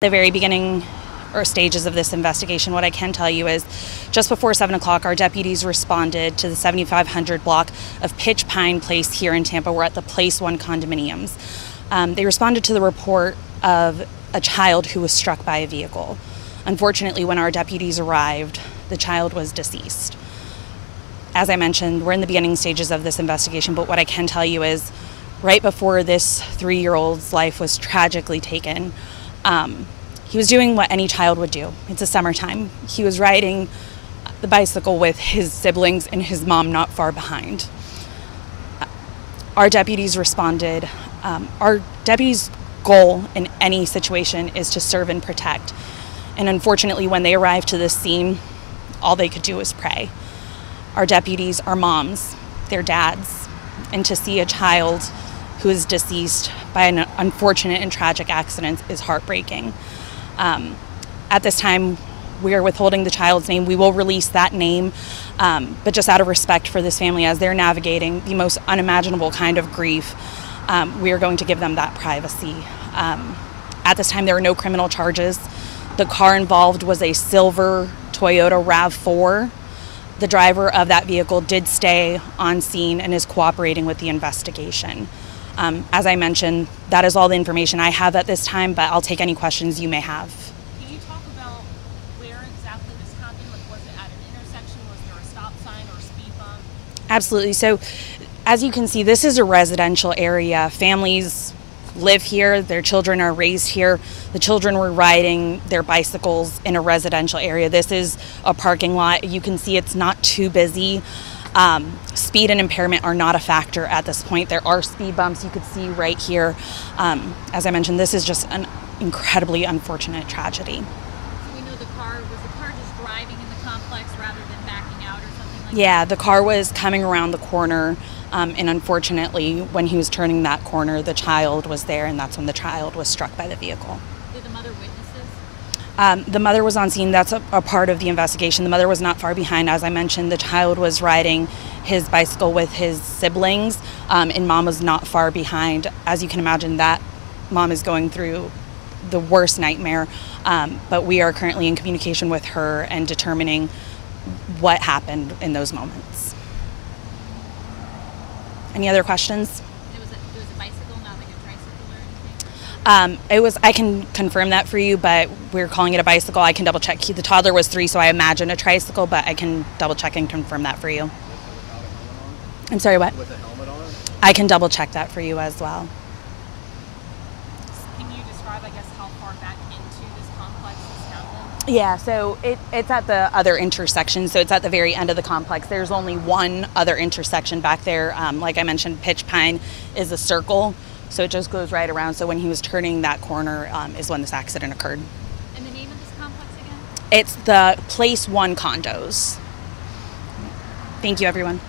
The very beginning or stages of this investigation, what I can tell you is just before 7 o'clock, our deputies responded to the 7500 block of Pitch Pine Place here in Tampa. We're at the Place 1 condominiums. They responded to the report of a child who was struck by a vehicle. Unfortunately, when our deputies arrived, the child was deceased. As I mentioned, we're in the beginning stages of this investigation, but what I can tell you is right before this 3-year-old's life was tragically taken, he was doing what any child would do. It's the summertime. He was riding the bicycle with his siblings and his mom not far behind. Our deputies responded. Our deputies' goal in any situation is to serve and protect. And unfortunately, when they arrived to this scene, all they could do was pray. Our deputies are moms, they're dads, and to see a child who is deceased by an unfortunate and tragic accident is heartbreaking. At this time, we are withholding the child's name. We will release that name, but just out of respect for this family as they're navigating the most unimaginable kind of grief, we are going to give them that privacy. At this time, there are no criminal charges. The car involved was a silver Toyota RAV4. The driver of that vehicle did stay on scene and is cooperating with the investigation. As I mentioned, that is all the information I have at this time, but I'll take any questions you may have. Can you talk about where exactly this happened? Like, was it at an intersection? Was there a stop sign or a speed bump? Absolutely. So, as you can see, this is a residential area. Families live here. Their children are raised here. The children were riding their bicycles in a residential area. This is a parking lot. You can see it's not too busy. Speed and impairment are not a factor at this point. There are speed bumps you could see right here. As I mentioned, this is just an incredibly unfortunate tragedy. So we know was the car just driving in the complex rather than backing out or something like that? Yeah, the car was coming around the corner, and unfortunately, when he was turning that corner, the child was there, and that's when the child was struck by the vehicle. Did the mother witnesses? The mother was on scene. That's a part of the investigation. The mother was not far behind. As I mentioned, the child was riding his bicycle with his siblings, and mom was not far behind. As you can imagine, that mom is going through the worst nightmare, but we are currently in communication with her and determining what happened in those moments. Any other questions? It was a bicycle, not like a tricycle or anything? I can confirm that for you, but we're calling it a bicycle. I can double check. The toddler was 3, so I imagine a tricycle, but I can double check and confirm that for you. I'm sorry, what? With a helmet on? I can double check that for you as well. Can you describe, I guess, how far back into this complex this happened? Yeah, so it's at the other intersection, so it's at the very end of the complex. There's only one other intersection back there. Like I mentioned, Pitch Pine is a circle, so it just goes right around. So when he was turning that corner is when this accident occurred. And the name of this complex again? It's the Place 1 condos. Thank you, everyone.